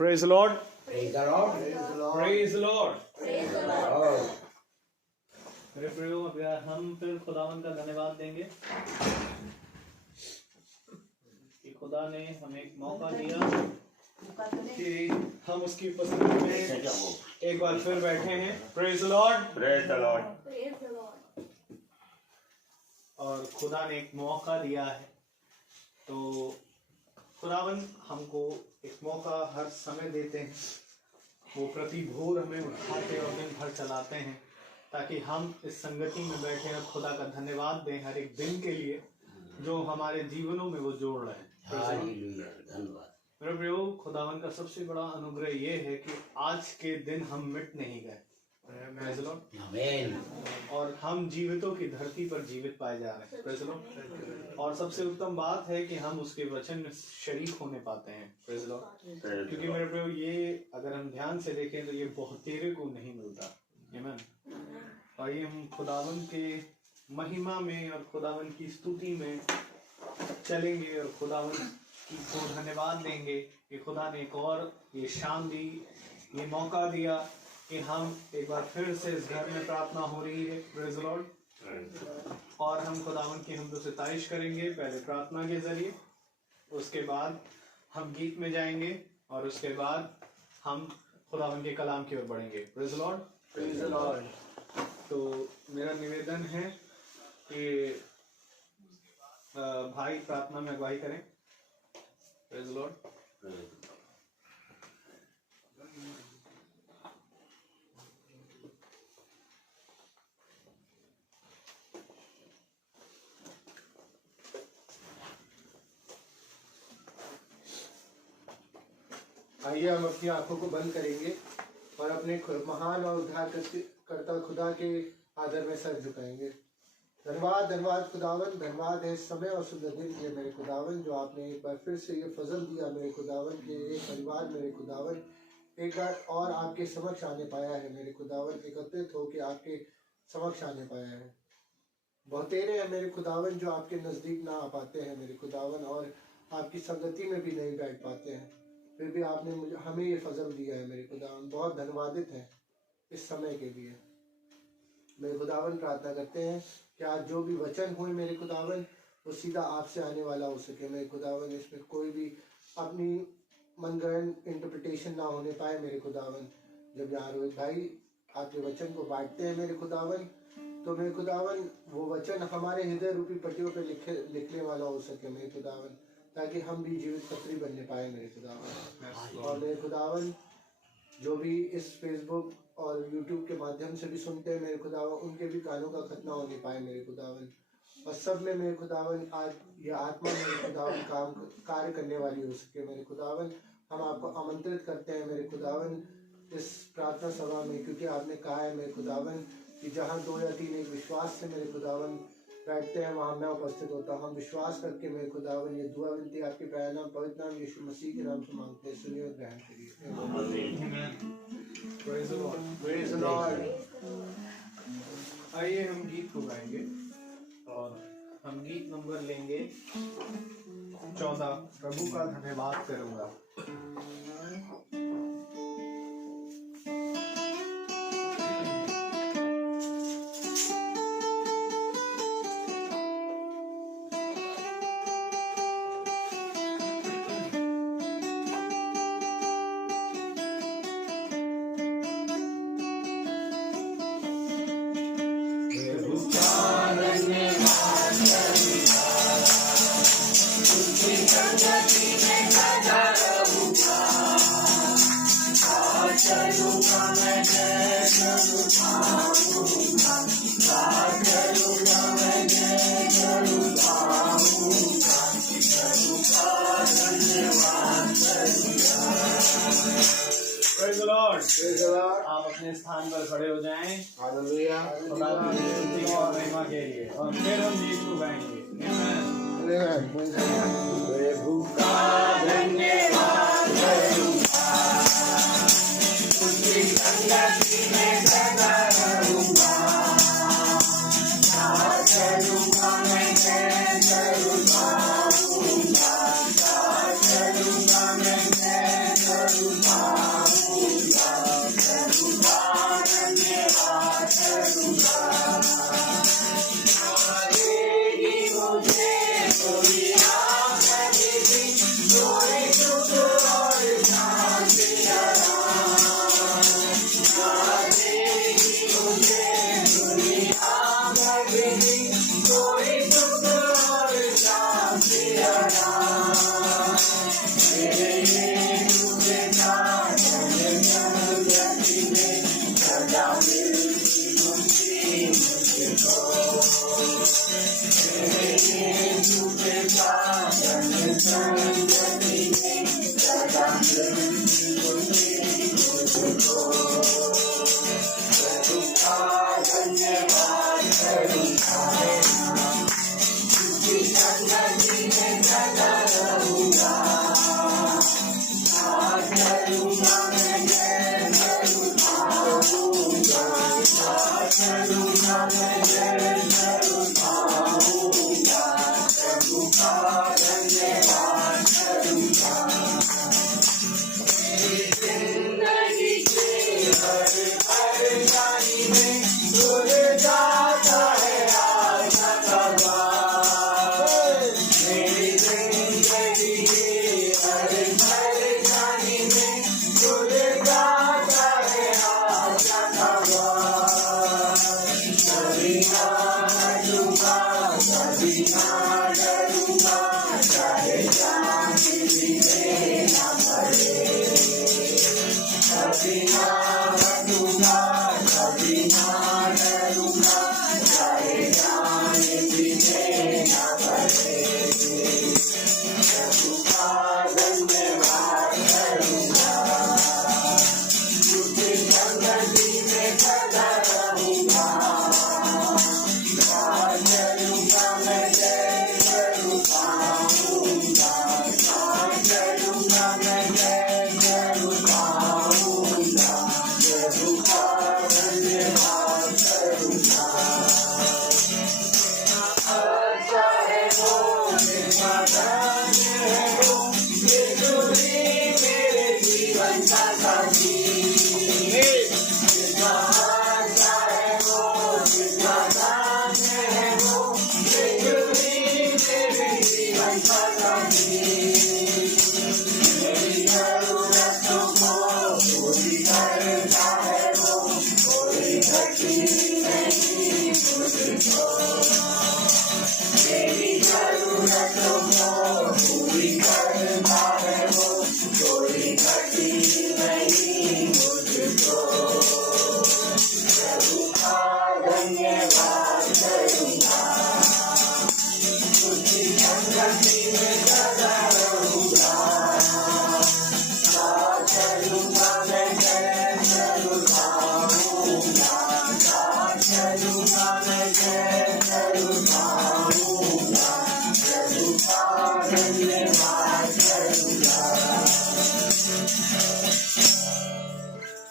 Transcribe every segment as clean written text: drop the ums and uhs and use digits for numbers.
Praise the Lord. Praise the Lord. Praise the Lord. Praise the Lord. मेरे प्रियो, अब हम फिर खुदावन का धन्यवाद देंगे कि खुदा ने हमें एक मौका दिया कि हम उसकी उपस्थिति में एक बार फिर बैठे हैं. Praise the Lord. Praise the Lord. और खुदा ने एक मौका दिया है, तो खुदावन हमको एक मौका हर समय देते हैं. वो प्रति भोर हमें उठाते और दिन भर चलाते हैं ताकि हम इस संगति में बैठे और खुदा का धन्यवाद दें हर एक दिन के लिए जो हमारे जीवनों में वो जोड़ रहे हैं. धन्यवाद. मेरे प्रियो, खुदावन का सबसे बड़ा अनुग्रह ये है कि आज के दिन हम मिट नहीं गए. Praise the Lord. आमीन. और हम जीवितों की धरती पर जीवित पाए जा रहे हैं. Praise the Lord. और सबसे उत्तम बात है कि हम उसके वचन में शरीक होने पाते हैं. Praise the Lord. क्योंकि मेरे प्रियो, ये अगर हम ध्यान से देखें तो ये बहुतेरे को नहीं मिलता. आमीन. और ये हम खुदावन के महिमा में और खुदावन की स्तुति में चलेंगे और खुदावन को धन्यवाद देंगे कि खुदा ने एक और ये शाम दी, ये मौका दिया कि हम एक बार फिर से इस घर में प्रार्थना हो रही है. Praise the Lord. और हम खुदावन की हमदो सिताइश करेंगे पहले प्रार्थना के जरिए, उसके बाद हम गीत में जाएंगे और उसके बाद हम खुदावन के कलाम की ओर बढ़ेंगे. Praise the Lord. Praise the Lord. तो मेरा निवेदन है कि भाई प्रार्थना में अगुवाई करें. Praise the Lord. आइए हम अपनी आंखों को बंद करेंगे और अपने महान और उद्धारकर्ता खुदा के आदर में सर झुकाएंगे. धन्यवाद धन्यवाद खुदावन, धन्यवाद है इस समय और सुंदर दिन के मेरे खुदावन जो आपने एक बार फिर से ये फजल दिया मेरे खुदावन के एक परिवार मेरे खुदावन एक बार और आपके समक्ष आने पाया है मेरे खुदावन, एकत्रित होकर आपके समक्ष आने पाया है. बहुतेरे हैं मेरे खुदावन जो आपके नज़दीक ना आ पाते हैं मेरे खुदावन और आपकी संगति में भी नहीं बैठ पाते हैं, फिर भी आपने हमें ये फजल दिया है मेरे खुदावन. बहुत धन्यवादित है इस समय के लिए. मेरे खुदावन प्रार्थना करते हैं कि आज जो भी वचन हुए मेरे खुदावन वो सीधा आपसे आने वाला हो सके मेरे खुदावन. इसमें कोई भी अपनी मनगढ़ंत इंटरप्रिटेशन ना होने पाए मेरे खुदावन. जब यहाँ रोहित भाई आपके वचन को बांटते हैं मेरे खुदावन, तो मेरे खुदावन वो वचन हमारे हृदय रूपी पट्टियों पे लिखने वाला हो सके मेरे खुदावन, ताकि हम भी जीवित पत्री बनने पाए मेरे खुदावन. और मेरे खुदावन जो भी इस फेसबुक और यूट्यूब के माध्यम से भी सुनते हैं मेरे खुदावन, उनके भी कानों का खतना होने पाए मेरे खुदावन. और सब में मेरे खुदावन आज यह आत्मा मेरे खुदावन कार्य करने वाली हो सके मेरे खुदावन. हम आपको आमंत्रित करते हैं मेरे खुदावन इस प्रार्थना सभा में, क्योंकि आपने कहा है मेरे खुदावन कि जहाँ 2 या 3 एक विश्वास से मेरे खुदावन बैठते हैं वहाँ मैं उपस्थित होता हूँ. हम विश्वास करके मेरे खुदावन ये दुआ विनती आपके प्यारे नाम पवित्र नाम यीशु मसीह के नाम से मांगते हैं. सुनिए और ग्रहण करिए. Praise the Lord. Praise the Lord. आइए हम गीत को गाएंगे और हम गीत नंबर लेंगे 14, प्रभु का धन्यवाद करूंगा. आप अपने स्थान पर खड़े हो जाएं. हालेलुया. खुदा की स्तुति और महिमा के लिए और फिर हम गीत को गाएंगे. प्रभु का धन्यवाद करूंगा, उसकी संगति में सदा रहूंगा. चलूंगा मैं चलूंगा मैं चलूंगा.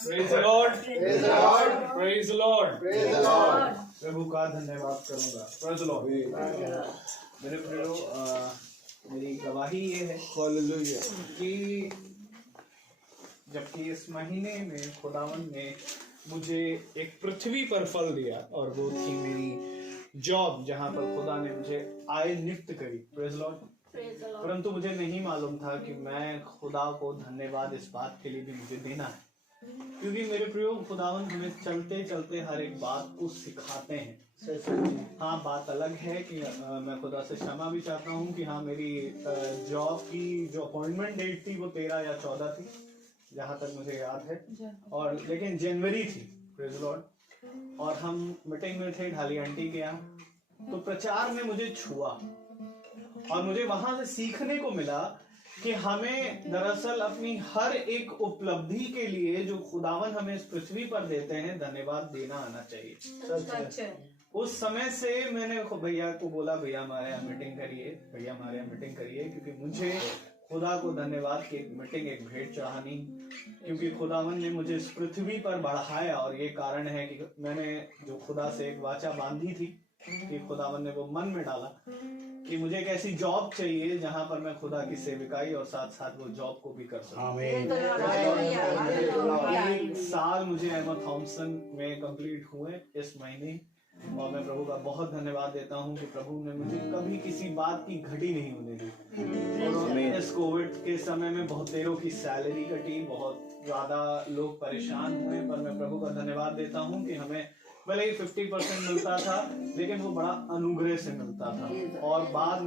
Praise the Lord. Praise the Lord. Praise the Lord. Praise the Lord. प्रभु का धन्यवाद करूंगा। Praise the Lord. मेरे प्रियो, मेरी गवाही ये है कि जबकि इस महीने में खुदावन ने मुझे एक पृथ्वी पर फल दिया और वो थी मेरी जॉब, जहां पर खुदा ने मुझे आय नियुक्त करी। Praise Lord. परंतु मुझे नहीं मालूम था कि मैं खुदा को धन्यवाद इस बात के लिए भी मुझे देना है, क्योंकि मेरे प्रियो खुदावन हमें चलते चलते हर एक बात को सिखाते हैं। हाँ, बात अलग है कि मैं खुदा से क्षमा भी चाहता हूँ कि हाँ, मेरी जॉब की जो अपॉइंटमेंट डेट थी वो 13 या 14 थी, जहाँ तक मुझे याद है, और लेकिन जनवरी थी। Praise Lord. और हम मीटिंग में थे ढाली आंटी के यहाँ, तो प्रचार में मुझे छुआ और मुझे वहां से सीखने को मिला कि हमें दरअसल अपनी हर एक उपलब्धि के लिए जो खुदावन हमें इस पृथ्वी पर देते हैं धन्यवाद देना आना चाहिए। उस समय से मैंने भैया को बोला, भैया हमारे यहाँ मीटिंग करिए, भैया हमारे यहाँ मीटिंग करिए, क्योंकि मुझे खुदा को धन्यवाद की एक मीटिंग, एक भेंट चढ़ानी, क्योंकि खुदावन ने मुझे इस पृथ्वी पर बढ़ाया। और ये कारण है कि मैंने जो खुदा से एक वाचा बांधी थी कि खुदावन ने वो मन में डाला कि मुझे एक ऐसी जॉब चाहिए जहां पर मैं खुदा की सेविकाई और साथ साथ वो जॉब को भी कर सकूं। एक साल मुझे एमा थॉमसन में कंप्लीट हुए इस महीने, और मैं प्रभु का बहुत धन्यवाद देता हूं कि प्रभु ने मुझे कभी किसी बात की घटी नहीं होने दी। इस कोविड के समय में बहुत देरों की सैलरी कटी, बहुत ज्यादा लोग परेशान हुए, पर मैं प्रभु का धन्यवाद देता हूं कि हमें भले ही 50% मिलता था, लेकिन वो बड़ा अनुग्रह से मिलता था, और बाद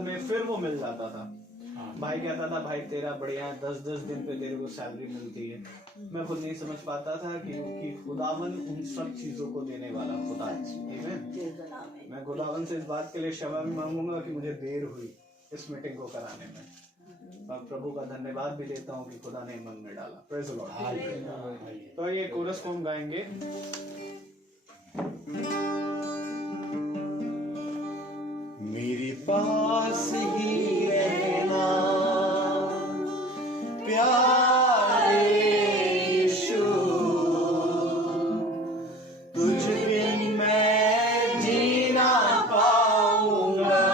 में फिर वो मिल जाता था। भाई कहता था, भाई तेरा बढ़िया 10-10 दिन पे तेरे को सैलरी मिलती है। मैं खुद नहीं समझ पाता था कि खुदावन उन सब चीजों को देने वाला खुदा है। मैं खुदावन से इस बात के लिए क्षमा भी मांगूंगा कि मुझे देर हुई इस मीटिंग को कराने में। मैं प्रभु का धन्यवाद भी देता हूँ कि खुदा ने मन में डाला। Praise the Lord. तो ये कोरस को हम गाएंगे। मेरे पास ही रहना प्यारे यीशु, तुझ बिन मैं जी ना पाऊंगा।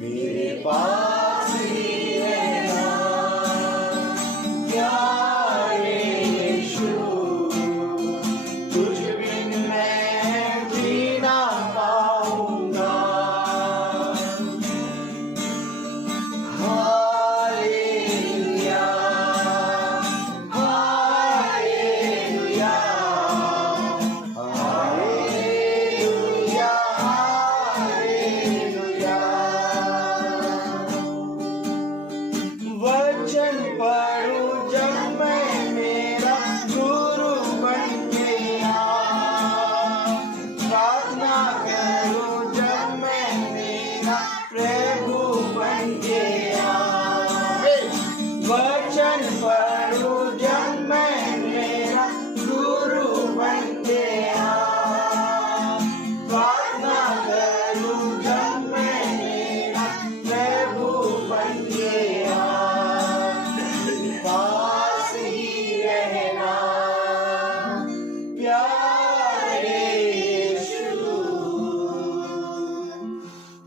मेरे पास ही रहना प्यारे यीशु, तुझ बिन मैं जी ना पाऊंगा। वचन पढ़ूं जब मैं मेरा गुरु बन गया, प्रार्थना करूं जब मैं मेरा प्रभु बन गया। वचन पढ़ूं जब मैं मेरा गुरु बन गया, प्रार्थना करूं जब मैं मेरा प्रभु बन गया। पास ही रहना प्यारे यीशु,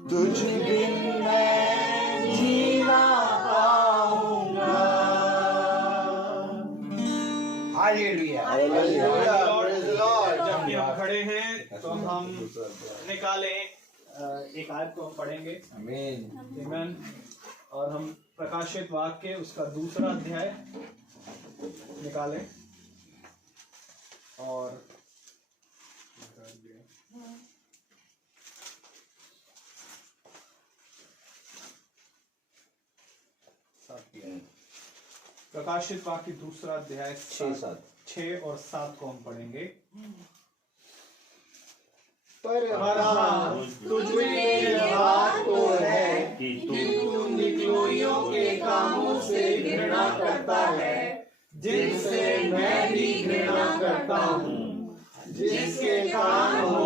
तुझ बिन मैं जी ना पाऊंगा। हालेलुया। जबकि हम खड़े हैं तो हम निकालें एक आयत को हम पढ़ेंगे। आमीन। और हम प्रकाशित वाक्य उसका 2 अध्याय निकालें और प्रकाशित वाक्य 2 अध्याय 6 और 7 को हम पढ़ेंगे। पर तुझ में ये बात तो है कि तू निकलोइयों के कामों से घृणा करता है, जिनसे मैं भी घृणा करता हूँ। जिसके कान हो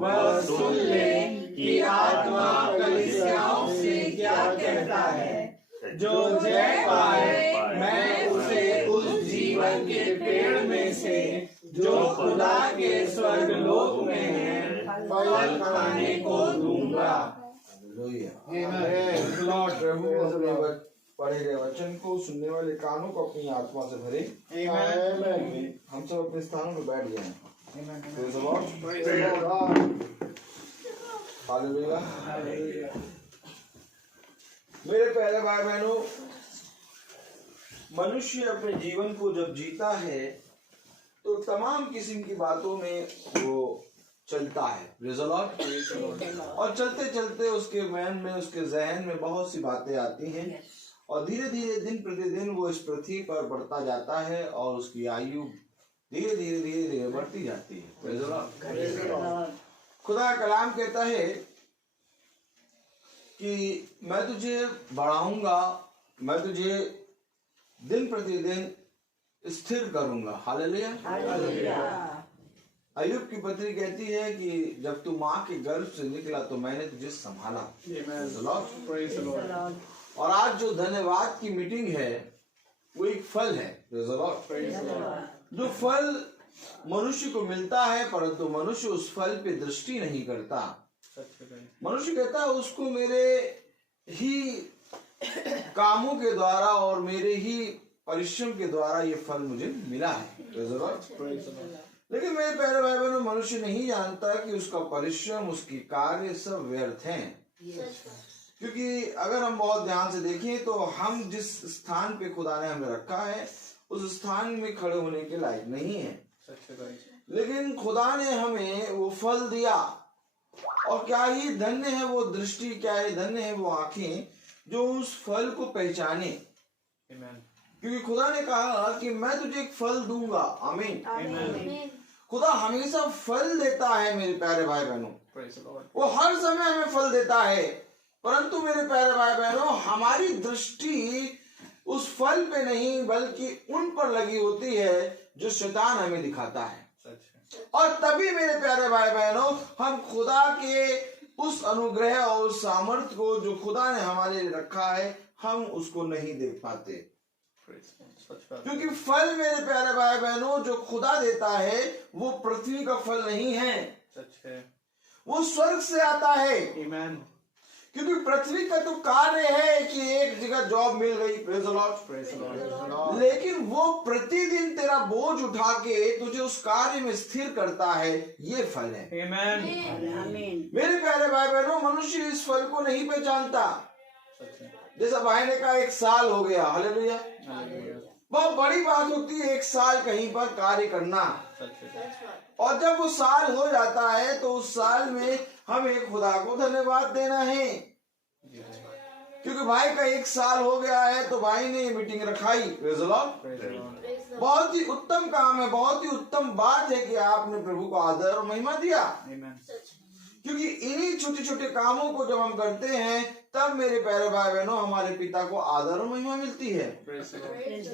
वह सुन ले कि आत्मा कलीसियाओं से क्या कहता है। जो जय पाए मैं उसे उस जीवन के पेड़ में से जो खुदा के स्वर्गलोक में है फल खाने को दूंगा। लॉर्ड प्रभु अपने पढ़े गए वचन को सुनने वाले कानों को अपनी आत्मा से भरे। हम सब अपने स्थानों में बैठ गए हैं। हालेलुया। मेरे प्यारे भाई बहनों, मनुष्य अपने जीवन को जब जीता है तो तमाम किस्म की बातों में वो चलता है। और चलते चलते उसके मन में, उसके जहन में बहुत सी बातें आती हैं और धीरे धीरे दिन प्रतिदिन वो इस पृथ्वी पर बढ़ता जाता है और उसकी आयु धीरे धीरे धीरे धीरे बढ़ती जाती है। खुदा का कलाम कहता है कि मैं तुझे बढ़ाऊंगा, मैं तुझे दिन प्रतिदिन स्थिर करूंगा। हालेलुया। अय्यूब की पत्री कहती है कि जब तू माँ के गर्भ से निकला तो मैंने तुझे संभाला। और आज जो धन्यवाद की मीटिंग है वो एक फल है। जो फल मनुष्य को मिलता है परंतु मनुष्य उस फल पे दृष्टि नहीं करता। मनुष्य कहता है उसको मेरे ही कामों के द्वारा और मेरे ही परिश्रम के द्वारा ये फल मुझे मिला है। लेकिन मेरे प्यारे भाई बहनों, मनुष्य नहीं जानता कि उसका परिश्रम, उसकी कार्य सब व्यर्थ हैं। क्योंकि अगर हम बहुत ध्यान से देखें तो हम जिस स्थान पे खुदा ने हमें रखा है उस स्थान में खड़े होने के लायक नहीं है। लेकिन खुदा ने हमें वो फल दिया और क्या ही धन्य है वो दृष्टि, क्या ही धन्य है वो आंखें जो उस फल को पहचाने। क्योंकि खुदा ने कहा कि मैं तुझे एक फल दूंगा। आमीन। खुदा हमेशा फल देता है मेरे प्यारे भाई बहनों। वो हर समय हमें फल देता है। परंतु मेरे प्यारे भाई बहनों, हमारी दृष्टि उस फल पे नहीं बल्कि उन पर लगी होती है जो शैतान हमें दिखाता है। और तभी मेरे प्यारे भाई बहनों, हम खुदा के उस अनुग्रह और उस सामर्थ्य को जो खुदा ने हमारे लिए रखा है, हम उसको नहीं देख पाते। क्योंकि फल मेरे प्यारे भाई बहनों जो खुदा देता है वो पृथ्वी का फल नहीं है, वो स्वर्ग से आता है। Amen. क्योंकि पृथ्वी का तो कार्य है कि एक जगह जॉब मिल गई, praise the Lord, Praise the Lord. लेकिन वो प्रतिदिन तेरा बोझ उठा के तुझे उस कार्य में स्थिर करता है, ये फल है। Amen. मेरे प्यारे भाई बहनों, मनुष्य इस फल को नहीं पहचानता। जैसा भाई ने कहा 1 साल हो गया, हालेलुया। बहुत बड़ी बात होती है 1 साल कहीं पर कार्य करना, और जब वो साल हो जाता है तो उस साल में हमें खुदा को धन्यवाद देना है। क्योंकि भाई का 1 साल हो गया है तो भाई ने मीटिंग रखाई, प्रेज़ द लॉर्ड। बहुत ही उत्तम काम है, बहुत ही उत्तम बात है कि आपने प्रभु को आदर और महिमा दिया। Amen. क्योंकि इन्हीं छोटे छोटे कामों को जब हम करते हैं तब मेरे प्यारे भाई बहनों हमारे पिता को आदर और महिमा मिलती है। Praise the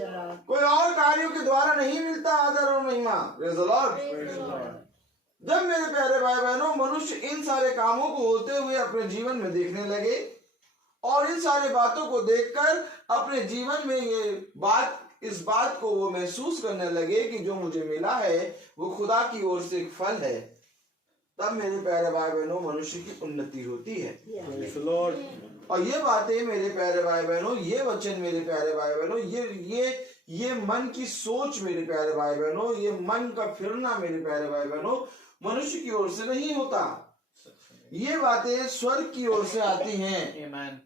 Lord. कोई और कार्यों के द्वारा नहीं मिलता आदर और महिमा, praise the Lord. Praise the Lord. जब मेरे प्यारे भाई बहनों मनुष्य इन सारे कामों को होते हुए अपने जीवन में देखने लगे और इन सारे बातों को देखकर अपने जीवन में इस बात को वो महसूस करने लगे कि जो मुझे मिला है वो खुदा की ओर से एक फल है, तब मेरे प्यारे भाई बहनों मनुष्य की उन्नति होती है। Praise the Lord. और ये बातें मेरे प्यारे भाई बहनों, ये वचन मेरे प्यारे भाई बहनों, ये मन की सोच मेरे प्यारे भाई बहनों, ये मन का फिरना मेरे प्यारे भाई बहनों मनुष्य की ओर से नहीं होता। ये बातें स्वर्ग की ओर से आती हैं। Amen.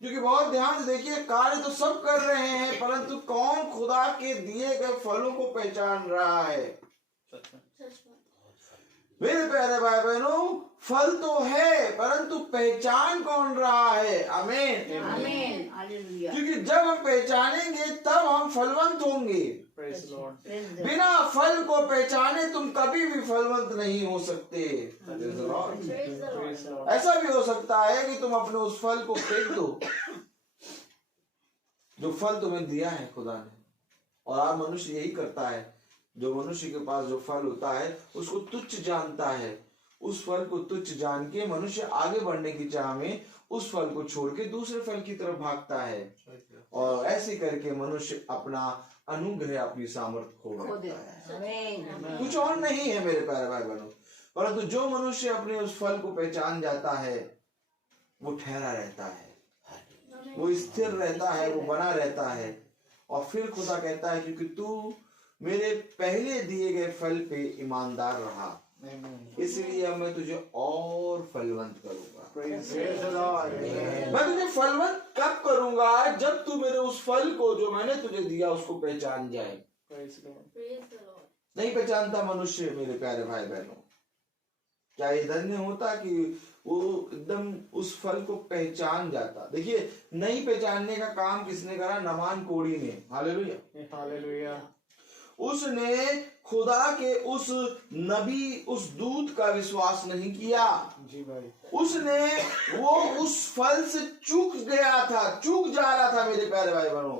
क्योंकि बहुत ध्यान से देखिए, कार्य तो सब कर रहे हैं परंतु कौन खुदा के दिए गए फलों को पहचान रहा है? मेरे प्यारे भाई बहनों, फल तो है परंतु पहचान कौन रहा है? आमीन, आमीन, हालेलुया। क्योंकि जब हम पहचानेंगे तब हम फलवंत होंगे। Praise the Lord. बिना फल को पहचाने तुम कभी भी फलवंत नहीं हो सकते। Praise the Lord. ऐसा भी हो सकता है कि तुम अपने उस फल को फेंक दो जो फल तुम्हें दिया है खुदा ने। और आप मनुष्य यही करता है, जो मनुष्य के पास जो फल होता है उसको तुच्छ जानता है। उस फल को तुच्छ जान के मनुष्य आगे बढ़ने की चाह में उस फल को छोड़ के दूसरे फल की तरफ भागता है, और ऐसे करके मनुष्य अपना अनुग्रह, अपनी सामर्थ्य खो देता है। आमीन। कुछ और नहीं है मेरे प्यारे भाई बहनों, परंतु जो मनुष्य अपने उस फल को पहचान जाता है वो ठहरा रहता है, वो स्थिर रहता है, वो बना रहता है। और फिर खुदा कहता है क्योंकि तू मेरे पहले दिए गए फल पे ईमानदार रहा, इसलिए अब मैं तुझे और फलवंत करूंगा। Praise the Lord. मैं तुझे फलवंत कब करूंगा? जब तू मेरे उस फल को जो मैंने तुझे दिया उसको पहचान जाए। Praise the Lord. नहीं पहचानता मनुष्य मेरे प्यारे भाई बहनों, क्या ये धन्य होता कि वो एकदम उस फल को पहचान जाता। देखिए, नहीं पहचानने का काम किसने करा? नमान कोढ़ी ने। Hallelujah, Hallelujah. उसने खुदा के उस नबी, उस दूत का विश्वास नहीं किया। जी भाई। उसने वो उस फल से चूक गया था, चूक जा रहा था मेरे प्यारे भाई बहनों,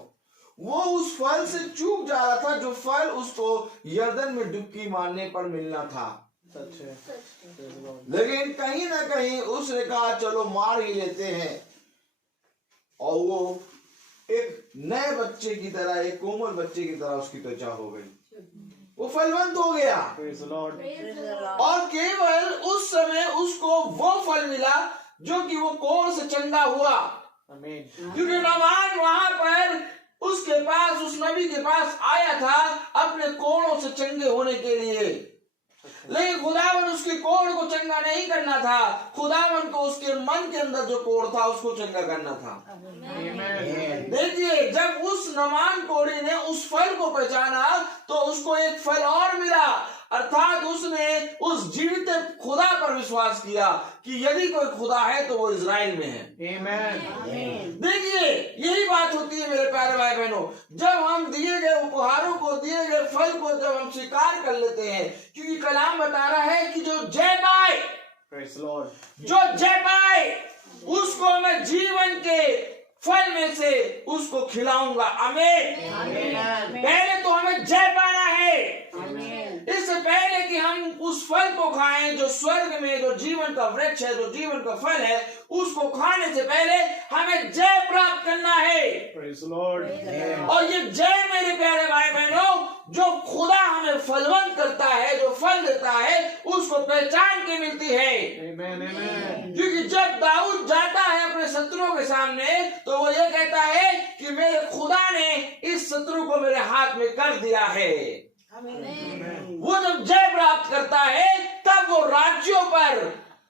वो उस फल से चूक जा रहा था जो फल उसको यर्दन में डुबकी मारने पर मिलना था। सच है। Praise the Lord. लेकिन कहीं ना कहीं उसने कहा चलो मार ही लेते हैं, और वो एक नए बच्चे की तरह, एक कोमल बच्चे की तरह उसकी त्वचा हो गई, वो फलवंत हो गया। Praise the Lord. और केवल उस समय उसको वो फल मिला जो कि वो कोढ़ से चंगा हुआ। Amen. क्योंकि नामान वहां पर उसके पास, उस नबी के पास आया था अपने कोढ़ों से चंगे होने के लिए, लेकिन खुदावन उसके कोढ़ को चंगा नहीं करना था, खुदावन को उसके मन के अंदर जो कोढ़ था उसको चंगा करना था। Amen. देखिए, जब उस नमान कोढ़ी ने उस फल को पहचाना तो उसको एक फल और मिला, अर्थात उसने उस जीवित खुदा पर विश्वास किया कि यदि कोई खुदा है तो वो इजराइल में है। Amen. देखिए, यही बात होती है मेरे प्यारे भाई बहनों, जब हम दिए गए उपहारों को, दिए गए फल को जब हम स्वीकार कर लेते हैं, क्योंकि कलाम बता रहा है कि जो जय पाए, Praise the Lord. जो जय पाए उसको मैं जीवन के फल में से उसको खिलाऊंगा। आमीन। पहले तो हमें जय पाना है, इससे पहले कि हम उस फल को खाएं जो स्वर्ग में जो जीवन का वृक्ष है, जो जीवन का फल है, उसको खाने से पहले हमें जय प्राप्त करना है। Praise the Lord. और ये जय मेरे प्यारे भाई बहनों, जो खुदा हमें फलवंत करता है, जो फल देता है, उसको पहचान के मिलती है। Amen, amen. क्योंकि जब दाऊद जाता है अपने शत्रुओं के सामने, तो वो ये कहता है कि मेरे खुदा ने इस शत्रु को मेरे हाथ में कर दिया है। वो जब जय प्राप्त करता है, तब वो राज्यों पर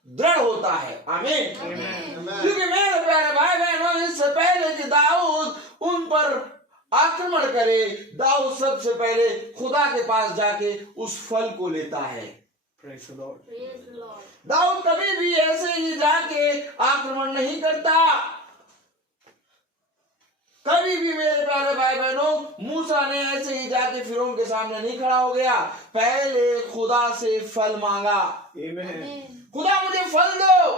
दृढ़ होता है। आमीन। क्योंकि मेरे प्यारे भाई बहनों, इससे पहले कि दाऊद उन पर आक्रमण करे, दाऊद सबसे पहले खुदा के पास जाके उस फल को लेता है। Praise the Lord. दाऊद कभी भी ऐसे ही जाके आक्रमण नहीं करता। कभी भी मेरे प्यारे भाई बहनों, मूसा ने ऐसे ही जाके फिरौन के सामने नहीं खड़ा हो गया, पहले खुदा से फल मांगा। Amen. खुदा मुझे फल दो,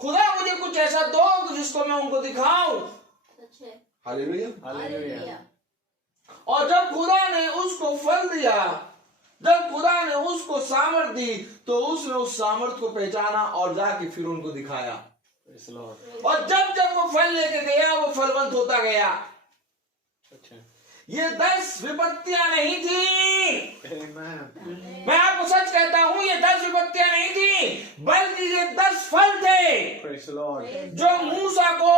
खुदा मुझे कुछ ऐसा दो जिसको मैं उनको दिखाऊं। हालेलुया। Hallelujah. और जब खुदा ने उसको फल दिया, जब खुदा ने उसको सामर्थ दी, तो उसने उस सामर्थ को पहचाना और जाके फिर उनको दिखाया। Praise the Lord. और जब जब वो फल लेके गया, वो फलवंत होता गया। अच्छा. ये 10 विपत्तियां नहीं थी। Amen. मैं आपको सच कहता हूं, ये 10 विपत्तियां नहीं थी, बल्कि ये 10 फल थे Praise the Lord. जो मूसा को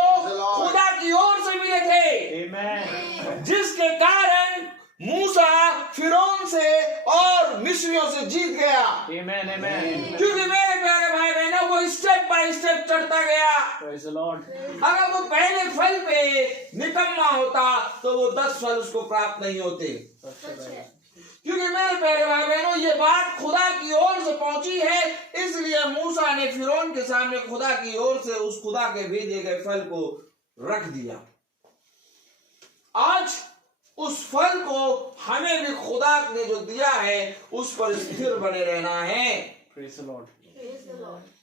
खुदा की ओर से मिले थे, Amen. जिसके कारण मूसा फिरौन से और मिस्रियों से जीत गया। Amen. Amen. क्योंकि मेरे प्यारे भाई बहनों, वो स्टेप बाय स्टेप चढ़ता गया। Praise the Lord. अगर वो पहले फल पे निकम्मा होता, तो वो 10 फल उसको प्राप्त नहीं होते। क्योंकि मेरे प्यारे भाई बहनों, ये बात खुदा की ओर से पहुंची है, इसलिए मूसा ने फिरौन के सामने खुदा की ओर से उस खुदा के भेजे गए फल को रख दिया। आज उस फल को हमें भी खुदा ने जो दिया है, उस पर स्थिर बने रहना है। Praise the Lord.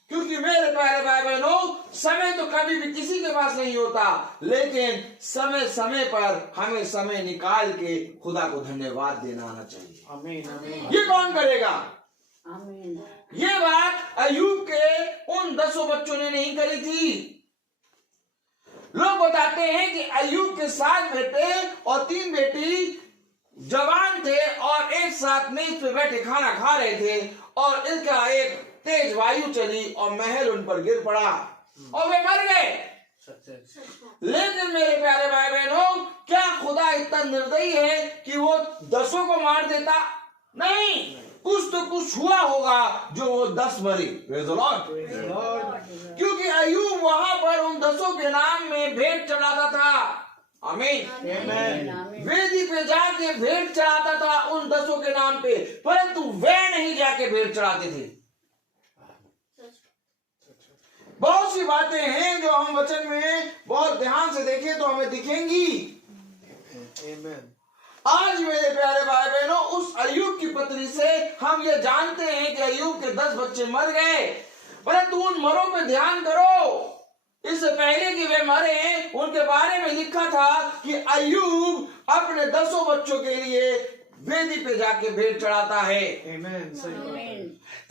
क्योंकि मेरे प्यारे भाई बहनों, समय तो कभी भी किसी के पास नहीं होता, लेकिन समय समय पर हमें समय निकाल के खुदा को धन्यवाद देना आना चाहिए। Amen. Amen. ये कौन करेगा? ये बात अय्यूब के उन 10 बच्चों ने नहीं करी थी। लोग बताते हैं कि अय्यूब के 7 बेटे और 3 बेटी जवान थे और एक साथ मेज पे बैठे खाना खा रहे थे, और इनका एक तेज वायु चली और महल उन पर गिर पड़ा और वे मर गए। लेकिन मेरे प्यारे भाई बहनों, क्या खुदा इतना निर्दयी है कि वो 10 को मार देता? नहीं, कुछ तो कुछ हुआ होगा जो वो 10 मरी। Praise the Lord. Praise the Lord. क्योंकि अय्यूब वहां पर उन 10 के नाम में भेंट चढ़ाता था। आमीन। Amen. वेदी पे जाके भेंट चढ़ाता था उन 10 के नाम पे, परंतु वे नहीं जाके भेंट चढ़ाते थे। बहुत सी बातें हैं जो हम वचन में बहुत ध्यान से देखें तो हमें दिखेंगी। Amen. आज मेरे प्यारे भाई बहनों, उस अय्यूब की पत्नी से हम ये जानते हैं कि अय्यूब के 10 बच्चे मर गए, परंतु उन मरों पे ध्यान करो। इससे पहले कि वे मरे, उनके बारे में लिखा था कि अय्यूब अपने 10 बच्चों के लिए वेदी पे जाके भेंट चढ़ाता है। Amen. सही बात है.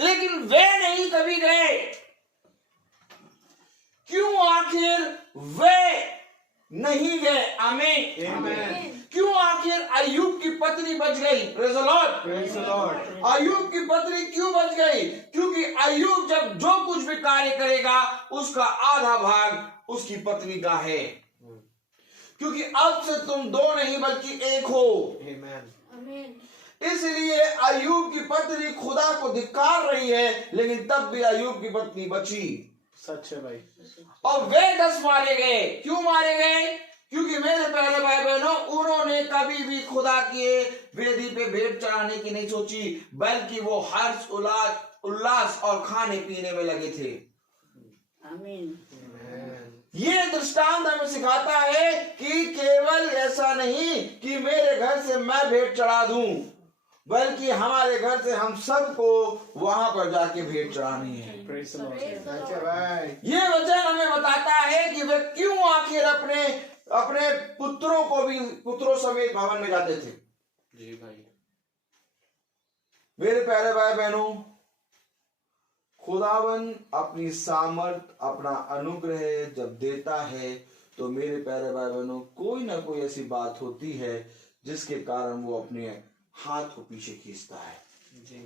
लेकिन वे नहीं कभी गए। क्यों आखिर वे नहीं गए? आमीन। Amen. क्यों आखिर अय्यूब की पत्नी बच गई? Praise the Lord. Praise the Lord. अय्यूब की पत्नी क्यों बच गई? क्योंकि अय्यूब जब जो कुछ भी कार्य करेगा, उसका आधा भाग उसकी पत्नी का है। क्योंकि अब से तुम 2 नहीं बल्कि 1 हो। Amen. इसलिए अय्यूब की पत्नी खुदा को धिक्कार रही है, लेकिन तब भी अय्यूब की पत्नी बची। सच है भाई. और वे 10 मारे गए। क्यों मारे गए? क्योंकि मेरे प्यारे भाई बहनों, उन्होंने कभी भी खुदा के वेदी पे भेंट चढ़ाने की नहीं सोची, बल्कि वो हर्ष उल्लास और खाने पीने में लगे थे। आमीन। ये दृष्टांत हमें सिखाता है कि केवल ऐसा नहीं कि मेरे घर से मैं भेंट चढ़ा दूं, बल्कि हमारे घर से हम सबको वहां पर जाके भेंट चढ़ानी है। Praise the Lord. अच्छा भाई, ये वचन हमें बताता है कि वे क्यों आखिर अपने अपने पुत्रों समेत भवन में जाते थे। जी भाई। मेरे प्यारे भाई बहनों, खुदावन अपनी सामर्थ, अपना अनुग्रह जब देता है तो मेरे प्यारे भाई बहनों, कोई ना कोई ऐसी बात होती है जिसके कारण वो अपने हाथ को पीछे खींचता है। जी।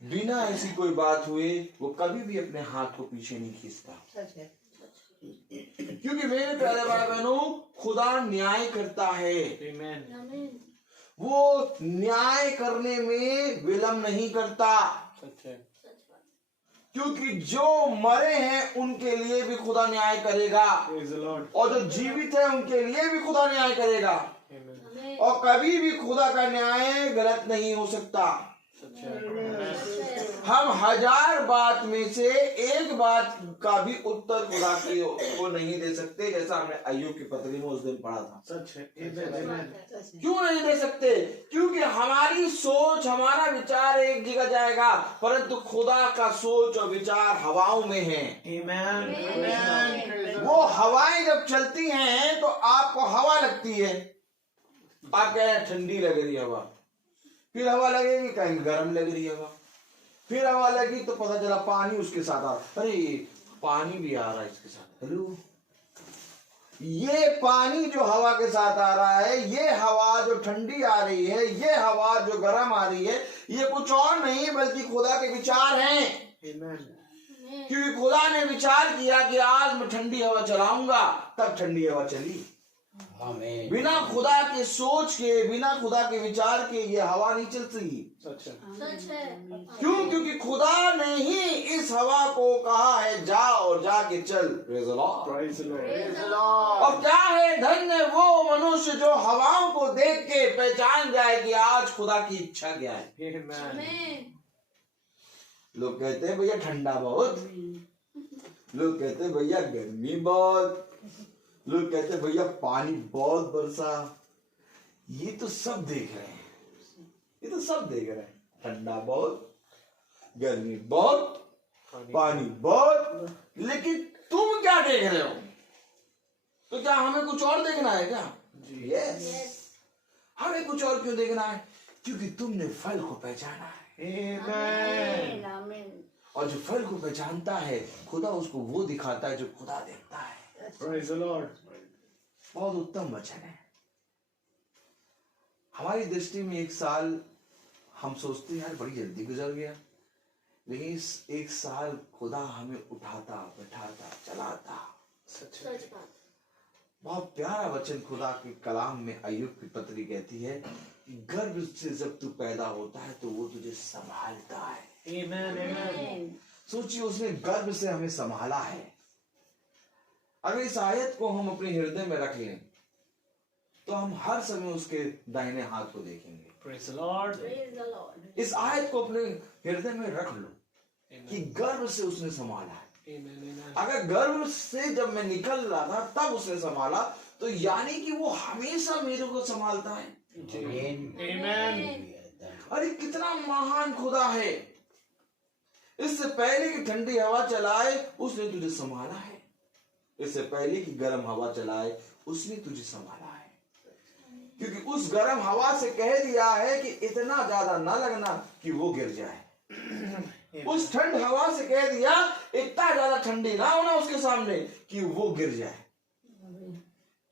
बिना ऐसी कोई बात हुए वो कभी भी अपने हाथ को पीछे नहीं खींचता, क्योंकि मेरे प्यारे भाई बहनों, खुदा न्याय करता है। Amen. वो न्याय करने में विलंब नहीं करता, सच है। क्योंकि जो मरे हैं उनके लिए भी खुदा न्याय करेगा, Praise the Lord. और जो जीवित है उनके लिए भी खुदा न्याय करेगा। Amen. और कभी भी खुदा का न्याय गलत नहीं हो सकता। सच है। Amen. हम 1000 बात में से एक बात का भी उत्तर खुदा को नहीं दे सकते, जैसा हमने अय्यूब की पत्री में उस दिन पढ़ा था। सच है। Amen. क्यों नहीं दे सकते? क्योंकि हमारी सोच, हमारा विचार एक जगह जाएगा, परंतु खुदा का सोच और विचार हवाओं में है। Amen. वो हवाएं जब चलती हैं तो आपको हवा लगती है, आप कह रहे हैं ठंडी लग रही है हवा, फिर हवा लगेगी कहीं गर्म लग रही है हवा, फिर हवा लगी तो पता चला पानी उसके साथ आ, अरे पानी भी आ रहा है इसके साथ। हेलो, ये पानी जो हवा के साथ आ रहा है, ये हवा जो ठंडी आ रही है, ये हवा जो गर्म आ रही है, ये कुछ और नहीं बल्कि खुदा के विचार हैं। Amen. क्योंकि खुदा ने विचार किया कि आज मैं ठंडी हवा चलाऊंगा, तब ठंडी हवा चली। बिना खुदा के सोच के, बिना खुदा के विचार के ये हवा नहीं चलती। सच है। क्यों? क्योंकि खुदा ने ही इस हवा को कहा है जा और जाके चल। Praise the Lord. Praise the Lord. Praise the Lord. और क्या है, धन्य वो मनुष्य जो हवाओं को देख के पहचान जाए कि आज खुदा की इच्छा क्या है। Amen. लोग कहते हैं भैया ठंडा बहुत, लोग कहते हैं भैया गर्मी बहुत, लोग कहते हैं भैया पानी बहुत बरसा। ये तो सब देख रहे हैं, ये तो सब देख रहे हैं, ठंडा बहुत, गर्मी बहुत, पानी बहुत, लेकिन तुम क्या देख रहे हो? तो क्या हमें कुछ और देखना है क्या? यस, हमें कुछ और क्यों देखना है? क्योंकि तुमने फल को पहचाना है। Amen. और जो फल को पहचानता है, खुदा उसको वो दिखाता है जो खुदा देखता है। Praise the Lord. बहुत उत्तम वचन है। हमारी दृष्टि में एक साल हम सोचते हैं यार बड़ी जल्दी गुजर गया, लेकिन इस एक साल खुदा हमें उठाता, बैठाता, चलाता। सच है। बहुत प्यारा वचन खुदा के कलाम में अय्यूब की पत्री कहती है कि गर्भ से जब तू पैदा होता है तो वो तुझे संभालता है। Amen. Amen. सोचिए, उसने गर्भ से हमें संभाला है। अगर इस आयत को हम अपने हृदय में रख लें तो हम हर समय उसके दाहिने हाथ को देखेंगे। Praise the Lord. इस आयत को अपने हृदय में रख लो कि Amen. गर्भ से उसने संभाला है। Amen. Amen. अगर गर्भ से जब मैं निकल रहा था तब उसने संभाला, तो यानी कि वो हमेशा मेरे को संभालता है। Amen. अरे कितना महान खुदा है! इससे पहले कि ठंडी हवा चलाए उसने तुझे संभाला है, इससे पहले कि गर्म हवा चलाए उसने तुझे संभाला है। क्योंकि उस गर्म हवा से कह दिया है कि इतना ज्यादा ना लगना कि वो गिर जाए, उस ठंड हवा से कह दिया इतना ज्यादा ठंडी ना होना उसके सामने कि वो गिर जाए,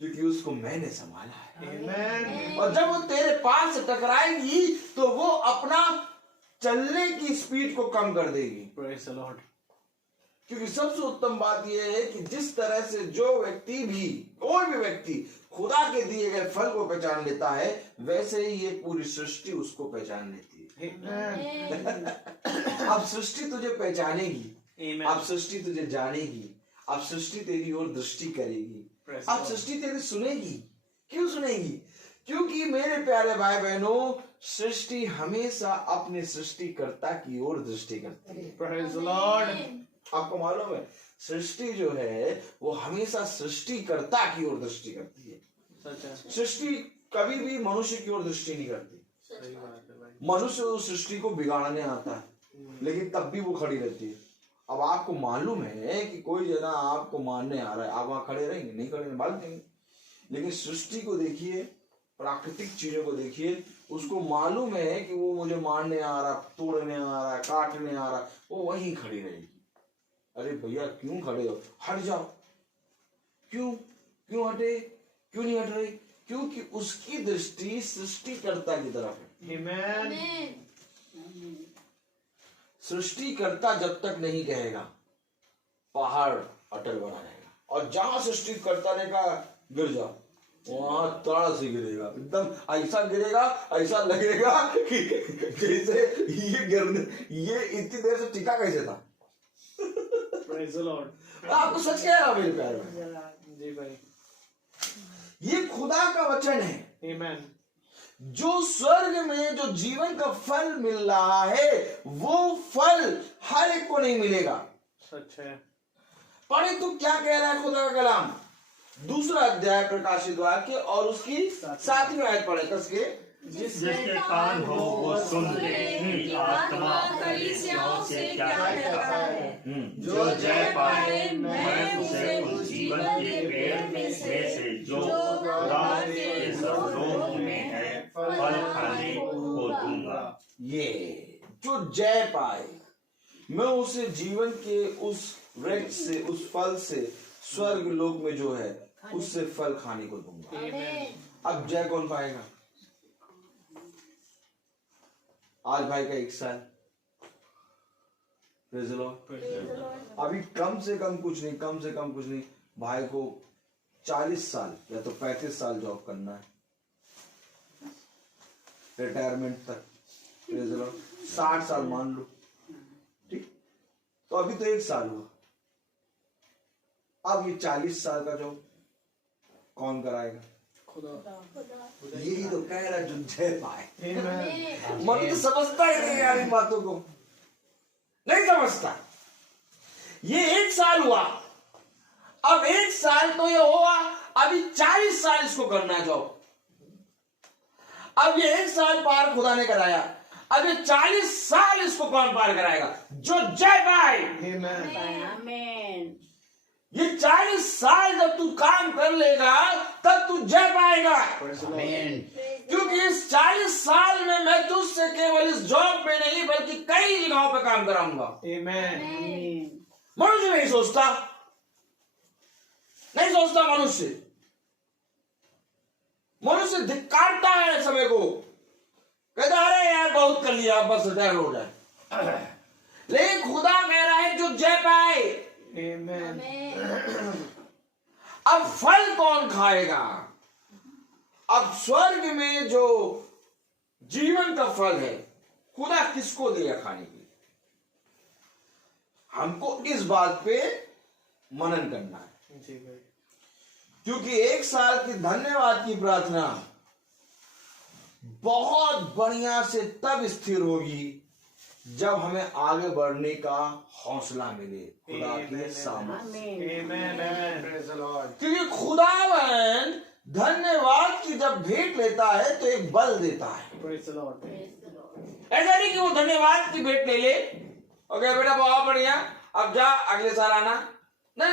क्योंकि उसको मैंने संभाला है। Amen. और जब वो तेरे पास से टकराएगी तो वो अपना चलने की स्पीड को कम कर देगी। Praise the Lord. क्योंकि सबसे उत्तम बात यह है कि जिस तरह से जो व्यक्ति भी, कोई भी व्यक्ति खुदा के दिए गए फल को पहचान लेता है, वैसे ही ये पूरी सृष्टि उसको पहचान लेती है। Amen. अब सृष्टि तुझे पहचानेगी, Amen. अब सृष्टि तुझे जानेगी, अब सृष्टि तेरी ओर दृष्टि करेगी, Praise अब the Lord. सृष्टि तेरी सुनेगी। क्यों सुनेगी? क्योंकि मेरे प्यारे भाई बहनों, सृष्टि हमेशा अपने सृष्टिकर्ता की ओर दृष्टि करती है। Praise the Lord. आपको मालूम है, सृष्टि जो है वो हमेशा सृष्टिकर्ता की ओर दृष्टि करती है। सच है। सृष्टि कभी भी मनुष्य की ओर दृष्टि नहीं करती। सही बात है भाई। मनुष्य उस सृष्टि को बिगाड़ने आता है, लेकिन तब भी वो खड़ी रहती है। अब आपको मालूम है कि कोई जना आपको मारने आ रहा है, आप वहां खड़े रहेंगे? नहीं खड़े, भाग देंगे। लेकिन सृष्टि को देखिए, प्राकृतिक चीजों को देखिए, उसको मालूम है कि वो मुझे मारने आ रहा, तोड़ने आ रहा, काटने आ रहा, वो वहीं खड़ी रहेगी। अरे भैया क्यों खड़े हो, हट जाओ। क्यों क्यों हटे, क्यों नहीं हट रही? क्योंकि उसकी दृष्टि सृष्टिकर्ता की तरफ है। Amen. सृष्टिकर्ता जब तक नहीं कहेगा, पहाड़ अटल बना रहेगा। और जहां सृष्टिकर्ता ने कहा गिर जाओ, वहां तड़ा से गिरेगा, एकदम ऐसा गिरेगा, ऐसा लगेगा कि जैसे ये इतनी देर से टिका कैसे था। Praise the Lord. आपको सच कह रहा मेरे प्यारे भाई, जी भाई। ये खुदा का वचन है। Amen. जो स्वर्ग में जो जीवन का फल मिल रहा है, वो फल हर एक को नहीं मिलेगा। सच है। पढ़े तो क्या कह रहा है खुदा का कलाम, 2 अध्याय प्रकाशित वाक्य और उसकी 7वीं आयत पढ़े कसके। जिसके कान हो वो सुन ले कि आत्मा कलीसियाओं से क्या कहता है। जो जय पाए मैं उसे उस जीवन के पेड़ में से जो खुदा के स्वर्गलोक में है फल खाने को दूंगा। ये जो जय पाए, मैं उसे जीवन के उस वृक्ष से, उस फल से, स्वर्ग लोक में जो है उससे फल खाने को दूंगा। Amen. अब जय कौन पाएगा? आज भाई का 1 साल, Praise the Lord। अभी कम से कम कुछ नहीं, भाई को 40 साल या तो 35 साल जॉब करना है, रिटायरमेंट तक। Praise the Lord। 60 साल मान लो, ठीक। तो अभी तो 1 साल हुआ, अब ये 40 साल का जॉब कौन कराएगा? यही तो कह रहा है, जो जय पाए। मन तो समझता ही नहीं यार इन बातों को, नहीं समझता। ये 1 साल हुआ, अब 1 साल तो ये हुआ, अभी 40 साल इसको करना है जॉब। अब ये 1 साल पार खुदा ने कराया, अब ये 40 साल इसको कौन पार कराएगा? जो जय पाए। Amen. ये 40 साल जब तू काम कर लेगा तब तू जय पाएगा। क्योंकि इस 40 साल में मैं तुझसे केवल इस जॉब में नहीं बल्कि कई जगहों पे काम कराऊंगा। Amen. मनुष्य नहीं सोचता मनुष्य धिक्कारता है समय को, कहता अरे यार बहुत कर लिया, बस रिटायर हो जाए। लेकिन खुदा कह रहा है जो जय पाए। Amen. अब फल कौन खाएगा? अब स्वर्ग में जो जीवन का फल है, खुदा किसको देगा खाने के लिए? हमको इस बात पे मनन करना है। जी भाई। क्योंकि 1 साल की धन्यवाद की प्रार्थना बहुत बढ़िया से तब स्थिर होगी जब हमें आगे बढ़ने का हौसला मिले खुदा के सामने। Amen. Amen. Praise the Lord। क्योंकि खुदावन धन्यवाद की जब भेंट लेता है तो एक बल देता है। Praise the Lord. ऐसा नहीं कि वो धन्यवाद की भेंट ले ले और कहे बेटा बहुत बढ़िया अब जा अगले साल आना। ना,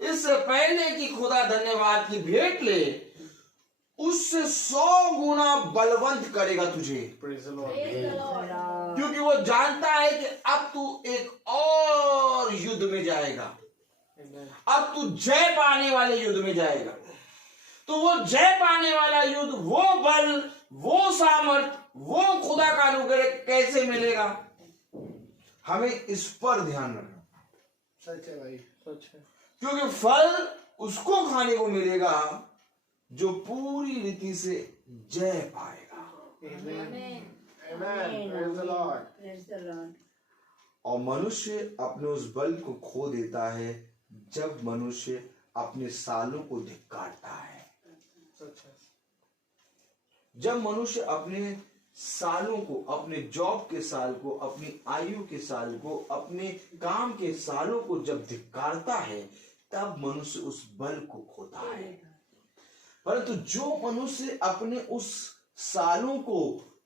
इससे पहले कि खुदा धन्यवाद की भेंट ले, उससे 100 गुना बलवंत करेगा तुझे। Praise the Lord. क्योंकि वो जानता है कि अब तू एक और युद्ध में जाएगा, Amen. अब तू जय पाने वाले युद्ध में जाएगा। तो वो जय पाने वाला युद्ध, वो बल, वो सामर्थ, वो खुदा का अनुग्रह कैसे मिलेगा? हमें इस पर ध्यान रखना। सच है भाई। सच है। क्योंकि फल उसको खाने को मिलेगा जो पूरी रीति से जय पाएगा। Amen. Amen। Praise the Lord। और मनुष्य अपने उस बल को खो देता है जब मनुष्य अपने सालों को धिक्कारता है। सच है। जब मनुष्य अपने सालों को, अपने जॉब के साल को, अपनी आयु के साल को, अपने काम के सालों को जब धिक्कारता है, तब मनुष्य उस बल को खोता है। परंतु जो मनुष्य अपने उस सालों को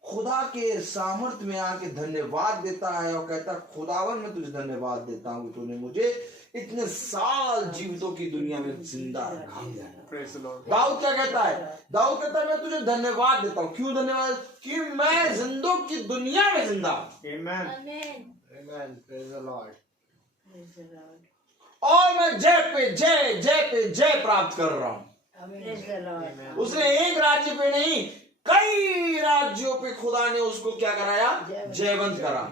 खुदा के सामर्थ्य में आके धन्यवाद देता है और कहता है खुदावन मैं तुझे धन्यवाद देता हूँ, तूने मुझे इतने साल जीवितों की दुनिया में जिंदा रखा। दाऊद क्या कहता है? दाऊद कहता है मैं तुझे धन्यवाद देता हूँ। क्यों धन्यवाद? कि मैं जिंदों की दुनिया में जिंदा हूँ। Amen. Praise the Lord. और मैं जय पे जय, जय पे जय प्राप्त कर रहा हूँ। उसने एक राज्य पे नहीं, कई राज्यों पे खुदा ने उसको क्या कराया? जयवंत करा।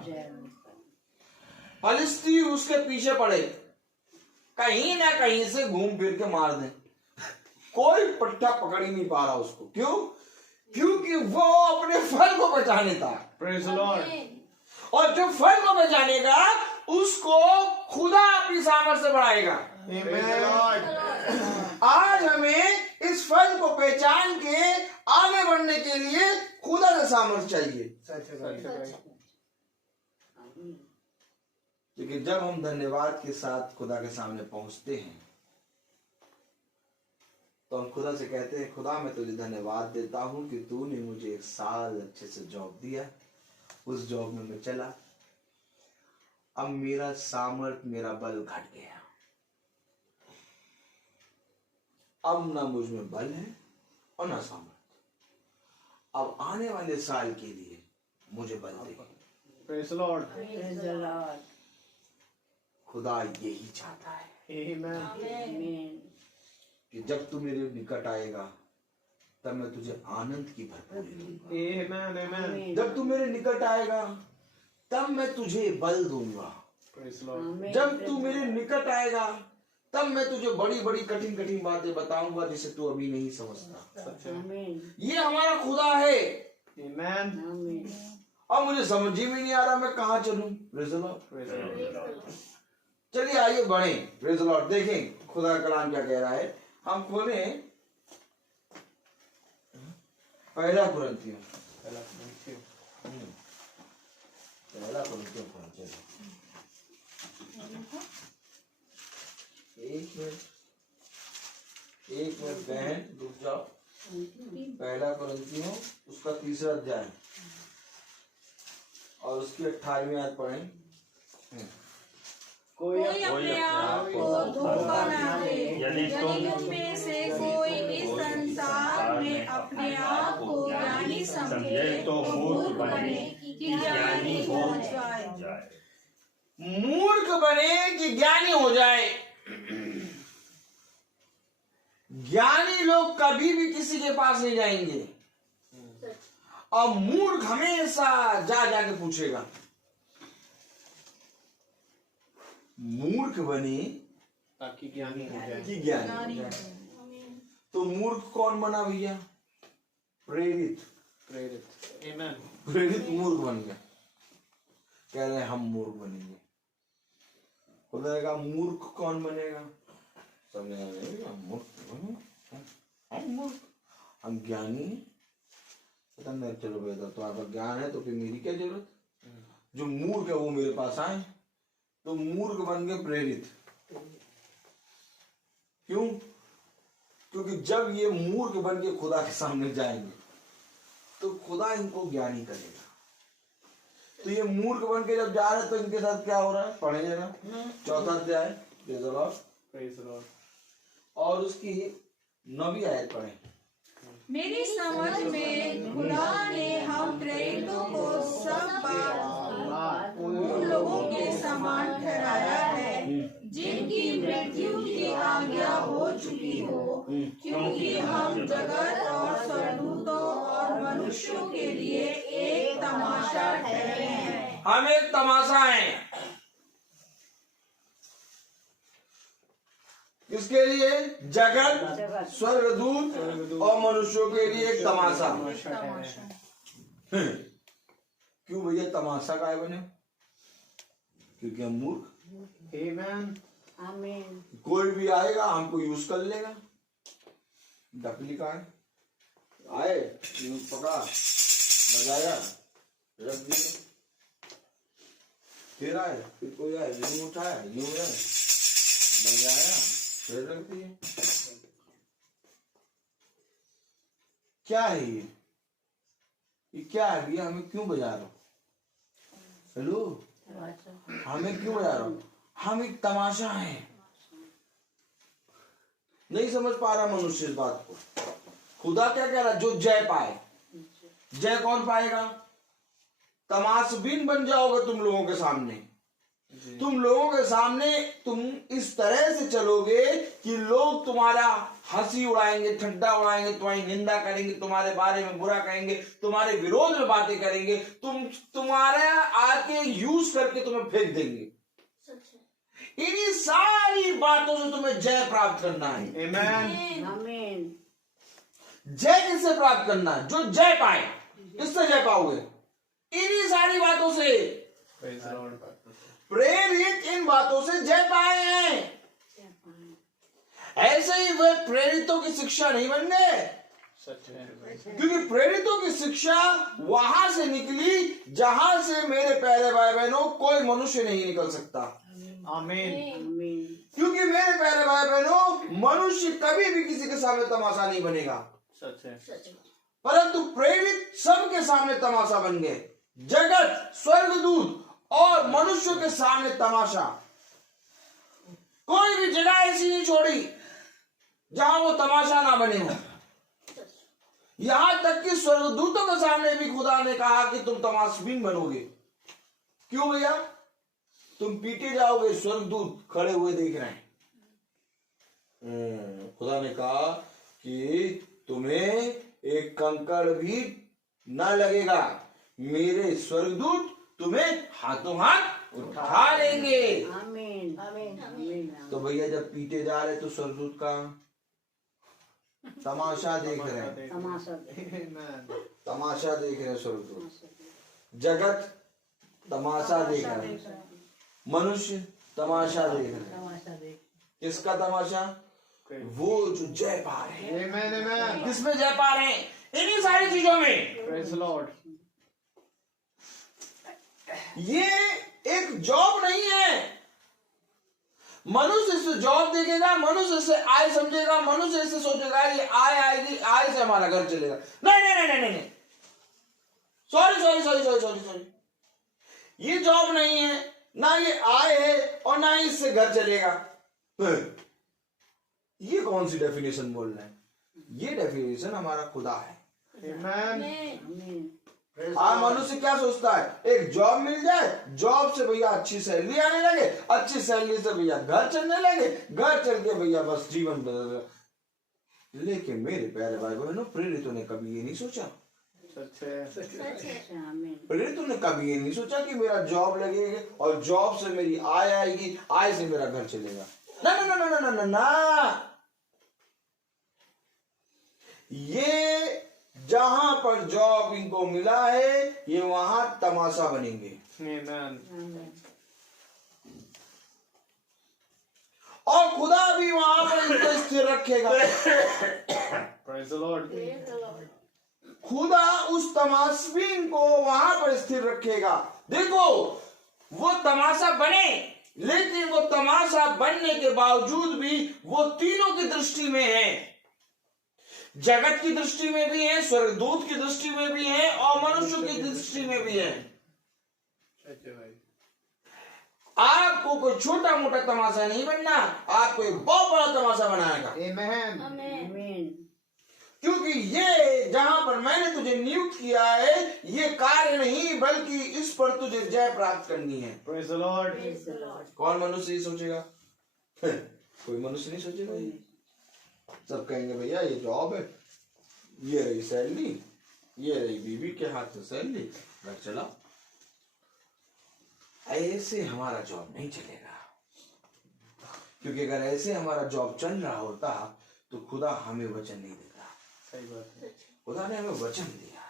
फलिस्ती उसके पीछे पड़े, कहीं ना कहीं से घूम फिर के मार दे, कोई पट्टा पकड़ ही नहीं पा रहा उसको। क्यों? क्योंकि वो अपने फल को पहचाने था। Praise the Lord. और जो फल को पहचानेगा उसको खुदा अपनी सामर्थ्य से बढ़ाएगा। आज हमें इस फल को पहचान के आगे बढ़ने के लिए खुदा का सामर्थ्य चाहिए। लेकिन जब हम धन्यवाद के साथ खुदा के सामने पहुंचते हैं तो हम खुदा से कहते हैं खुदा मैं तुझे धन्यवाद देता हूं कि तूने मुझे एक साल अच्छे से जॉब दिया, उस जॉब में मैं चला, अब मेरा सामर्थ्य मेरा बल घट गया, अब ना मुझ में बल है और ना सामर्थ्य, अब आने वाले साल के लिए मुझे बल दे। Praise the Lord. खुदा यही चाहता है Amen. कि जब तू मेरे निकट आएगा तब मैं तुझे आनंद की भरपूरी दूंगा। Amen. जब तू मेरे निकट आएगा तब मैं तुझे बल दूंगा। Praise the Lord. जब तू मेरे निकट आएगा तब मैं तुझे बड़ी बड़ी कठिन कठिन बातें बताऊंगा जिसे तू अभी नहीं समझता। ये हमारा खुदा है। Amen. और मुझे समझ ही नहीं आ रहा मैं कहाँ चलूं। Praise the Lord. Praise the Lord. चलिए आइए बढ़े। Praise the Lord. देखें खुदा का कलाम क्या कह रहा है। हम खोलें पहला कुरिन्थियों एक मिनट बहन रुक जाओ। पहला कुरिन्थियों उसका 3रा अध्याय और उसकी 28वीं आयत पढ़ें। कोई अपने आप को धोखा ना दे। यदि तुम में से कोई इस संसार में अपने आप को ज्ञानी समझे तो मूर्ख बने कि ज्ञानी हो जाए। मूर्ख बने कि ज्ञानी हो जाए। ज्ञानी लोग कभी भी किसी के पास नहीं जाएंगे और मूर्ख हमेशा जा जाके पूछेगा। मूर्ख बने ताकि ज्ञानी हो जाए। कि ज्ञानी हो जाए। तो मूर्ख कौन बना भैया? प्रेरित। Amen. प्रेरित मूर्ख बन गया। कह रहे हैं हम मूर्ख बनेंगे। खुदा ने कहा मूर्ख कौन बनेगा? समझ आएगा मूर्ख हम ज्ञानी हैं। पता नहीं चलो बेटा तो आपका ज्ञान है तो फिर मेरी क्या जरूरत? जो मूर्ख है वो मेरे पास आए। तो मूर्ख बन गए प्रेरित। क्यों? क्योंकि जब ये मूर्ख बन के खुदा के सामने जाएंगे तो खुदा इनको ज्ञानी करेगा। तो ये मूर्ख बन के जब जा रहे हैं तो इनके साथ क्या हो रहा है? पढ़िएगा 4था अध्याय Praise the Lord. और उसकी 9वीं आयत पढ़ें। मेरी समझ में खुदा ने हम प्रेरितों को सब बात उन लोगों के समान ठहराया है जिनकी मृत्यु की आज्ञा हो चुकी हो, क्योंकि हम जगत और स्वर्गदूतों और मनुष्यों के लिए एक तमाशा ठहरे हैं। हम एक तमाशा है। किसके लिए? जगत, स्वर्गदूत और मनुष्यों के लिए एक तमाशा। क्यों भैया तमाशा काय बने? क्योंकि हम मूर्ख। Amen. कोई भी आएगा हमको यूज कर लेगा। डकली का है आए यूज पकड़ा बजाया रख दिया, फिर आए फिर कोई आए यूं उठाया यूं है बजाया फिर रख दिया। क्या है ये? ये क्या है भैया, हमें क्यों बजा रहे हो? हेलो, हमें क्यों बजा रहे हो? हम एक तमाशा है। नहीं समझ पा रहा मनुष्य इस बात को। खुदा क्या कह रहा है? जो जय पाए। जय कौन पाएगा? तमाशबीन बन जाओगे तुम लोगों के सामने। तुम लोगों के सामने तुम इस तरह से चलोगे कि लोग तुम्हारा हंसी उड़ाएंगे, ठट्टा उड़ाएंगे, तुम्हारी निंदा करेंगे, तुम्हारे बारे में बुरा कहेंगे, तुम्हारे विरोध में बातें करेंगे, तुम्हारे आके यूज करके तुम्हें फेंक देंगे। इन्हीं सारी बातों से तुम्हें जय प्राप्त करना है। आमीन। जय किससे प्राप्त करना है? जो जय पाए। किससे जय पाओगे? इन्हीं सारी बातों से। प्रेरित इन बातों से जय पाए हैं। ऐसे ही वे प्रेरितों की शिक्षा नहीं बन गए, क्योंकि प्रेरितों की शिक्षा वहां से निकली जहां से मेरे प्यारे भाई बहनों कोई मनुष्य नहीं निकल सकता। आमीन। क्योंकि मेरे प्यारे भाई बहनों, मनुष्य कभी भी किसी के सामने तमाशा नहीं बनेगा, सच है। परंतु प्रेरित सबके सामने तमाशा बन गए। जगत, स्वर्गदूत और मनुष्यों के सामने तमाशा। कोई भी जगह ऐसी नहीं छोड़ी जहां वो तमाशा ना बने हो। यहां तक कि स्वर्गदूतों के सामने भी खुदा ने कहा कि तुम तमाशबीन बनोगे। क्यों भैया? तुम पीटे जाओगे, स्वर्गदूत खड़े हुए देख रहे हैं। खुदा ने कहा कि तुम्हें एक कंकड़ भी ना लगेगा, मेरे स्वर्गदूत तुम्हें हाथों हाथ उठा लेंगे। तो भैया जब पीटे जा रहे तो स्वर्गदूत का तमाशा देख रहे हैं। तमाशा देख रहे हैं स्वर्गदूत। जगत तमाशा देख रहे हैं, मनुष्य तमाशा देख रहे हैं। किसका तमाशा? वो जो जय पा रहे हैं। किसमें जय पा रहे हैं? इन्हीं सारी चीजों में। Praise Lord. ये एक जॉब नहीं है। मनुष्य इसे जॉब देखेगा, मनुष्य इसे आय समझेगा, मनुष्य इसे सोचेगा ये आय आएगी, आय से हमारा घर चलेगा। नहीं नहीं नहीं नहीं नहीं, sorry sorry sorry sorry sorry sorry, ये जॉब नहीं है, ना ये आय है और ना ही इससे घर चलेगा। ये कौन सी डेफिनेशन बोल रहे हैं? ये डेफिनेशन हमारा खुदा है। आज मनुष्य क्या सोचता है? एक जॉब मिल जाए, जॉब से भैया अच्छी सैलरी आने लगे, अच्छी सैलरी से भैया घर चलने लगे, घर चल के भैया बस जीवन बदल गया। लेकिन मेरे प्यारे भाई बहनों, प्रेरितों ने कभी ये नहीं सोचा। प्रेरितों ने कभी ये नहीं सोचा कि मेरा जॉब लगेगा और जॉब से मेरी आय आएगी, आय से मेरा घर चलेगा। ना ना ना ना ना ना ना, ये जहां पर जॉब इनको मिला है, ये वहां तमाशा बनेंगे। और खुदा भी वहां पर इनको स्थिर रखेगा। Praise the Lord. खुदा उस तमाशबीन को वहां पर स्थिर रखेगा। देखो, वो तमाशा बने, लेकिन वो तमाशा बनने के बावजूद भी वो तीनों की दृष्टि में है। जगत की दृष्टि में भी है, स्वर्गदूत की दृष्टि में भी है और मनुष्य की दृष्टि में भी है। आपको कोई छोटा मोटा तमाशा नहीं बनना, आपको एक बहुत बड़ा तमाशा बनाएगा। क्योंकि ये जहां पर मैंने तुझे नियुक्त किया है, ये कार्य नहीं बल्कि इस पर तुझे जय प्राप्त करनी है। Praise the Lord. कौन मनुष्य ये सोचेगा? कोई मनुष्य नहीं सोचेगा। ये सब कहेंगे भैया ये जॉब है, ये रही सैलरी, ये रही बीवी के हाथ से सैलरी, घर चलाओ। ऐसे हमारा जॉब नहीं चलेगा, क्योंकि अगर ऐसे हमारा जॉब चल रहा होता तो खुदा हमें वचन नहीं देता। सही बात है। खुदा ने हमें वचन दिया।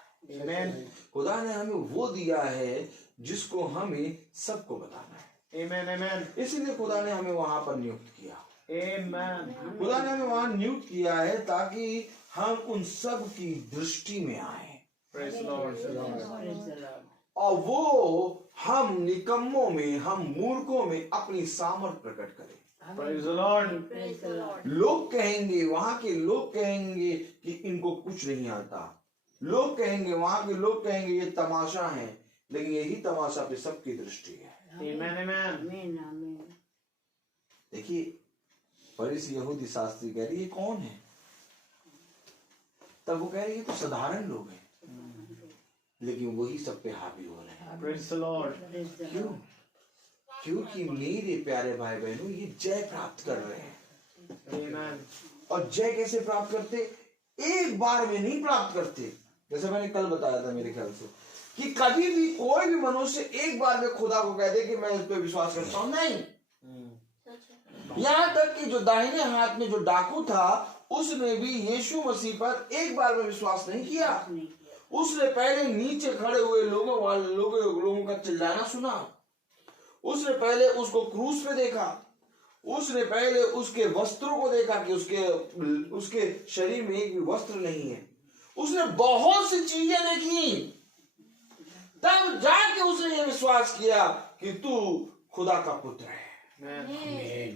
आमीन। खुदा ने हमें वो दिया है जिसको हमें सबको बताना है। आमीन आमीन। इसीलिए खुदा ने हमें वहां पर नियुक्त किया। आमीन। खुदा ने हमें वहां नियुक्त किया है ताकि हम उन सब की दृष्टि में आए। Praise the Lord. और वो हम निकम्मों में, हम मूर्खों में अपनी सामर्थ प्रकट करें। Praise the Lord. लोग कहेंगे, वहां के लोग कहेंगे कि इनको कुछ नहीं आता, लोग कहेंगे, वहां के लोग कहेंगे ये तमाशा है, लेकिन यही तमाशा पे सबकी दृष्टि है। देखिए फरीसी यहूदी शास्त्री कह रही ये कौन है, तब वो कह रही है तो साधारण लोग हैं, लेकिन वही सब पे हावी हो रहे हैं। Praise the Lord. क्यों? क्योंकि मेरे प्यारे भाई बहनों ये जय प्राप्त कर रहे हैं। Amen. और जय कैसे प्राप्त करते? एक बार में नहीं प्राप्त करते। जैसे मैंने कल बताया था मेरे ख्याल से कि कभी भी कोई भी मनुष्य एक बार में खुदा को कह दे कि मैं इस पे विश्वास करता हूं, नहीं। यहाँ तक कि जो दाहिने हाथ में जो डाकू था उसने भी यीशु मसीह पर एक बार में विश्वास नहीं किया। उसने पहले नीचे खड़े हुए लोगों का चिल्लाना सुना, उसने पहले उसको क्रूस पे देखा, उसने पहले उसके वस्त्रों को देखा कि उसके शरीर में एक भी वस्त्र नहीं है। उसने बहुत सी चीजें देखी, तब जाके उसने ये विश्वास किया कि तू खुदा का पुत्र है। Amen.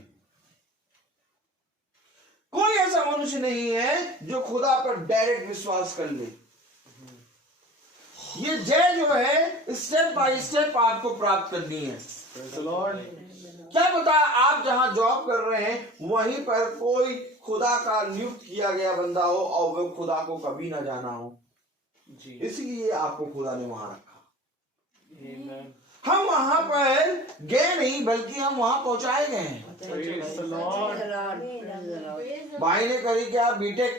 कोई ऐसा मनुष्य नहीं है जो खुदा पर डायरेक्ट विश्वास कर ले। ये जय जो है स्टेप बाय स्टेप आपको प्राप्त करनी है। Praise the Lord. क्या पता आप जहां जॉब कर रहे हैं वहीं पर कोई खुदा का नियुक्त किया गया बंदा हो और वो खुदा को कभी ना जाना हो, जी। इसलिए आपको खुदा ने वहां रखा। Amen. हम वहां पर गए नहीं बल्कि हम वहां पहुंचाए गए हैं। Praise the Lord. भाई ने करी क्या? बीटेक।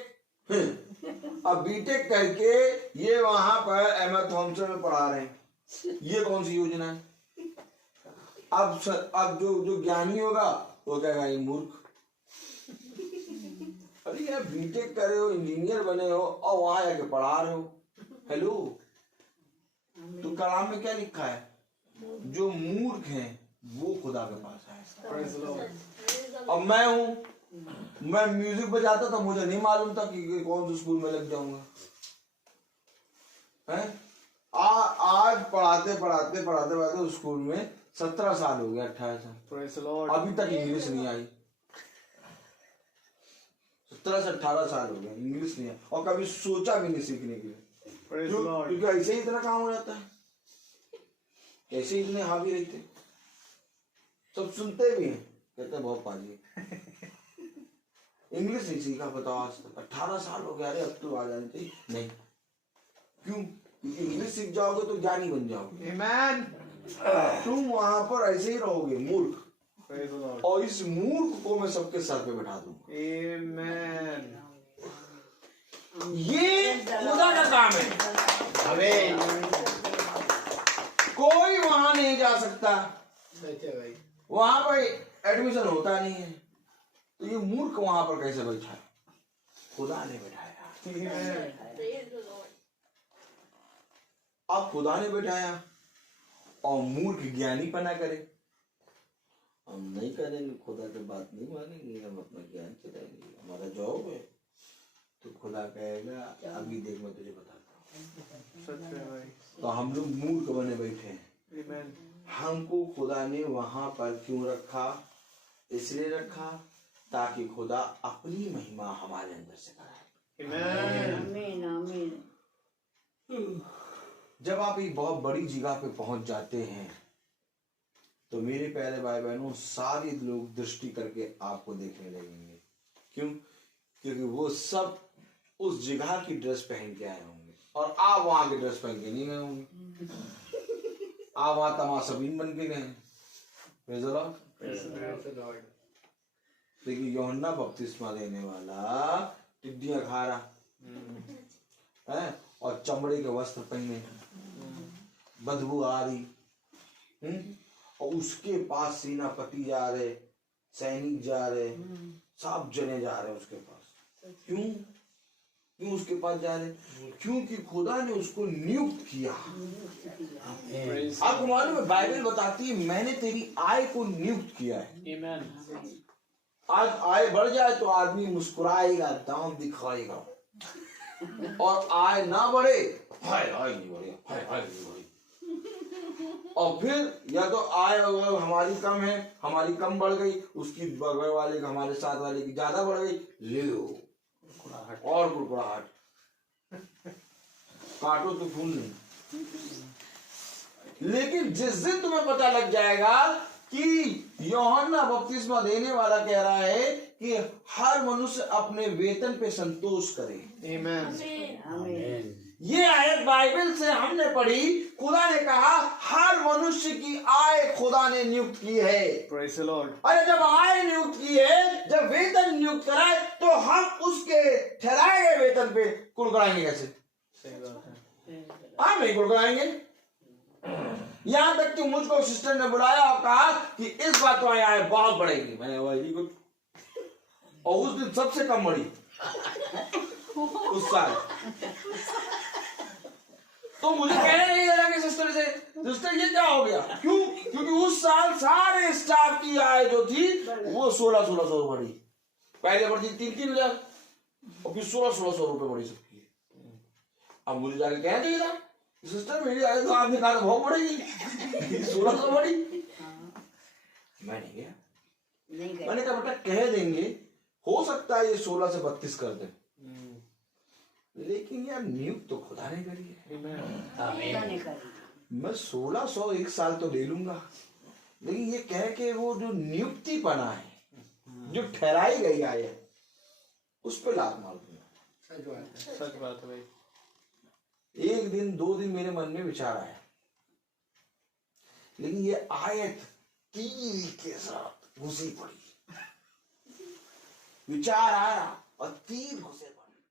अब बीटेक करके ये वहां पर एम थॉमसन में पढ़ा रहे हैं। ये कौन सी योजना है? अब जो ज्ञानी होगा वो कहेगा ये मूर्ख। अरे यार बीटेक करे हो, इंजीनियर बने हो और वहां जाके पढ़ा रहे हो। हेलो, तो कलाम में क्या लिखा है? जो मूर्ख हैं वो खुदा के पास है। Praise the Lord. अब मैं हूं, मैं म्यूजिक बजाता था, मुझे नहीं मालूम था कि कौन से स्कूल में लग जाऊंगा। हैं? आज पढ़ाते उस स्कूल में 17 साल हो गए, 18 साल, Praise the Lord. अभी तक इंग्लिश नहीं आई। 17 से 18 साल हो गए, इंग्लिश नहीं आई और कभी सोचा भी नहीं सीखने के लिए। Praise the Lord. क्योंकि ऐसे ही इतना काम हो जाता है, कैसे इतने हावी रहते, सब सुनते भी हैं, कहते हैं बहुत पाजी। इंग्लिश नहीं सीखा बताओ आज तक, 18 साल हो गया। अरे अब तो आ जानी चाहिए। नहीं, क्यों? क्योंकि इंग्लिश सीख जाओगे तो ज्ञानी बन जाओगे। Amen. तुम वहां पर ऐसे ही रहोगे मूर्ख, Praise the Lord. और इस मूर्ख को मैं सबके सर पे बैठा दूंगा। Amen. ये खुदा का काम है। Amen. कोई वहां नहीं जा सकता, सच है भाई। वहां पर एडमिशन होता नहीं है, तो ये मूर्ख वहां पर कैसे बैठा है? खुदा ने बैठाया। Amen. अब खुदा ने बैठाया और मूर्ख ज्ञानी पना करे। हम नहीं करेंगे, खुदा की बात नहीं मानेंगे, हम अपना ज्ञान चलाएंगे, हमारा जॉब है। तो खुदा कहेगा अभी देख मैं तुझे बताता हूँ। सच है भाई। तो हम लोग मूर्ख बने बैठे हैं। Amen. हमको खुदा ने वहां पर क्यों रखा? इसलिए रखा ताकि खुदा अपनी महिमा हमारे अंदर से कराए। Amen. जब आप एक बहुत बड़ी जगह पे पहुंच जाते हैं तो मेरे प्यारे भाई बहनों सारे लोग दृष्टि करके आपको देखने लगेंगे। क्यों? क्योंकि वो सब उस जगह की ड्रेस पहन के आए होंगे और आप वहां की ड्रेस पहन के नहीं गए होंगे। आप वहां तमाशबीन बन के गए हैं। Praise the Lord. Praise the Lord. देखिए यूहन्ना बपतिस्मा देने वाला टिड्डियां खा रहा है और चमड़े के वस्त्र पहने, बदबू आ रही, और उसके पास सेनापति जा रहे, सैनिक जा रहे, सब जने जा रहे उसके पास। क्यों? क्यों उसके पास जा रहे? क्योंकि खुदा ने उसको नियुक्त किया। आपको मालूम है बाइबल बताती है मैंने तेरी आय को नियुक्त किया है। Amen. आज आय बढ़ जाए तो आदमी मुस्कुराएगा, दाम दिखाएगा, और आय ना बढ़े, हाय हाय नहीं बढ़े, हाय हाय नहीं बढ़े। और फिर या तो आय हमारी कम है, हमारी कम बढ़ गई, उसकी बगल वाले की, हमारे साथ वाले की ज्यादा बढ़ गई, ले लो और कुड़कुड़ाहट। काटो तो खून नहीं। लेकिन जिस दिन तुम्हें पता लग जाएगा कि यूहन्ना बपतिस्मा देने वाला कह रहा है कि हर मनुष्य अपने वेतन पे संतोष करे। आमीन। ये आयत बाइबल से हमने पढ़ी। खुदा ने कहा हर मनुष्य की आय खुदा ने नियुक्त की है। Praise the Lord. अरे जब आय नियुक्त की है, जब वेतन नियुक्त कराए, तो हम उसके ठहराए गए वेतन पे कुड़कुड़ाएंगे कैसे? सही बात है। हम नहीं कुड़कुड़ाएंगे। यहां तक कि मुझको सिस्टर ने बुलाया और कहा कि इस बार तुम्हारी आय बहुत बढ़ेगी। मैंने वेरी गुड। और उस दिन सबसे कम बढ़ी उस साल। तो मुझे कहने नहीं लगा कि सिस्टर से, सिस्टर ये क्या हो गया? क्यों? क्योंकि उस साल सारे स्टाफ की आय जो थी वो 1600 बढ़ी। पहले बढ़ी 3,000 और फिर 1600 रुपए बढ़ी सबकी। अब मुझे जाके कहना चाहिए था सिस्टर मेरी आय तो आपने कहा बहुत बढ़ेगी, 1600 बढ़ी। मैं नहीं गया। मैंने कहा बेटा कह देंगे, हो सकता है ये 16 से 32 कर दे, लेकिन यार नियुक्त तो खुदा ने करी है। मैं 1600 एक साल तो ले लूंगा, लेकिन ये कह के वो जो नियुक्ति पना है, जो ठहराई गई आय, उस पे लात मार दूंगा। सच बात है भाई। एक दिन 2 दिन मेरे मन में विचार आया, लेकिन ये आयत तीर के साथ घुसी पड़ी। विचार आया और तीर घुसे।